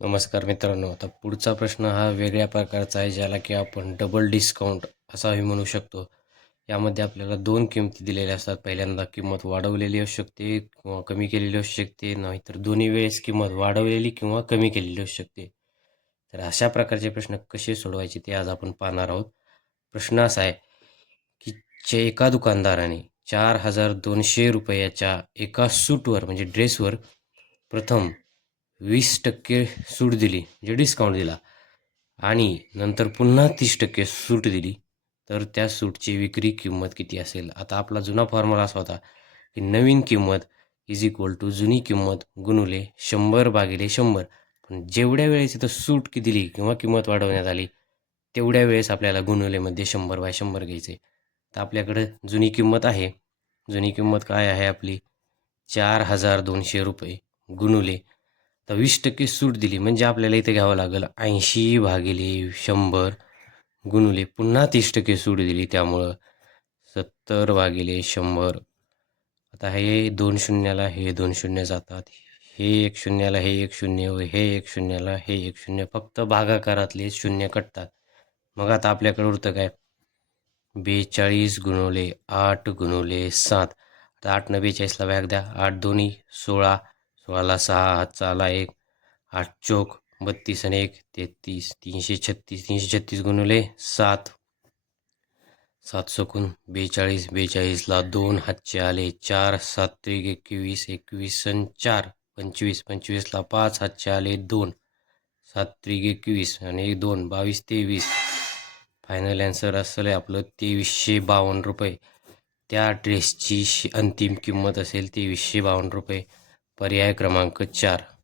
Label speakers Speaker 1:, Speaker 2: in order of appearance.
Speaker 1: नमस्कार मित्रांनो आता पुढचा प्रश्न हा वेगळ्या प्रकारचा आहे ज्याला की आपण डबल डिस्काउंट असाही म्हणू शकतो. यामध्ये आपल्याला दोन किमती दिलेल्या असतात. पहिल्यांदा किंमत वाढवलेली असू शकते किंवा कमी केलेली असू शकते नाहीतर दोन्ही वेळेस किंमत वाढवलेली किंवा कमी केलेली असू शकते. तर अशा प्रकारचे प्रश्न कसे सोडवायचे ते आज आपण पाहणार आहोत. प्रश्न असा आहे की चे एका दुकानदाराने चार हजार दोनशे रुपयाच्या एका सूटवर म्हणजे ड्रेसवर प्रथम वीस टक्के सूट दिली म्हणजे डिस्काउंट दिला. आणि नंतर पुन्हा तीस टक्के सूट दिली. तर त्या सूटची विक्री किंमत किती असेल? आता आपला जुना फॉर्म्युला असा होता की नवीन किंमत इज इक्वल टू जुनी किंमत गुणुले शंभर भागिले शंभर. पण जेवढ्या वेळेस इथं सूट की दिली किंवा किंमत वाढवण्यात आली तेवढ्या वेळेस आपल्याला गुणुलेमध्ये शंभर बाय शंभर घ्यायचे. तर आपल्याकडं जुनी किंमत आहे. जुनी किंमत काय आहे आपली? चार हजार दोनशे रुपये गुणुले तर वीस टक्के सूट दिली. म्हणजे आपल्याला इथे घ्यावं लागेल ऐंशी भागिले शंभर गुणुले पुन्हा तीस टक्के सूट दिली. त्यामुळं सत्तर भागिले शंभर. आता हे दोन शून्याला हे दोन शून्य जातात. हे एक शून्याला हे एक शून्य व हे एक शून्याला हे एक शून्य. फक्त भागाकारातले शून्य कटतात. मग आता आपल्याकडे उरतं काय? बेचाळीस गुणवले आठ गुणवले सात. आता आठ न बेचाळीसला व्याग द्या. आठ दोन्ही सोळा. सोळाला सहा हातचाला एक आठ चोक बत्तीस आणि एक तेहतीस तीनशे छत्तीस तीनशे छत्तीस गुणवले सात. सात सकून बेचाळीस बेचाळीसला दोन हातचे आले चार सात त्रिक एकवीस एकवीस सण चार पंचवीस पंचवीसला पाच हातचे आले दोन. सात त्रिक एकवीस आणि एक दोन बावीस तेवीस. फायनल ॲन्सर असेल आपलं तेवीसशे बावन्न रुपये. त्या ड्रेसची अंतिम किंमत असेल तेवीसशे बावन्न रुपये. पर्याय क्रमांक चार.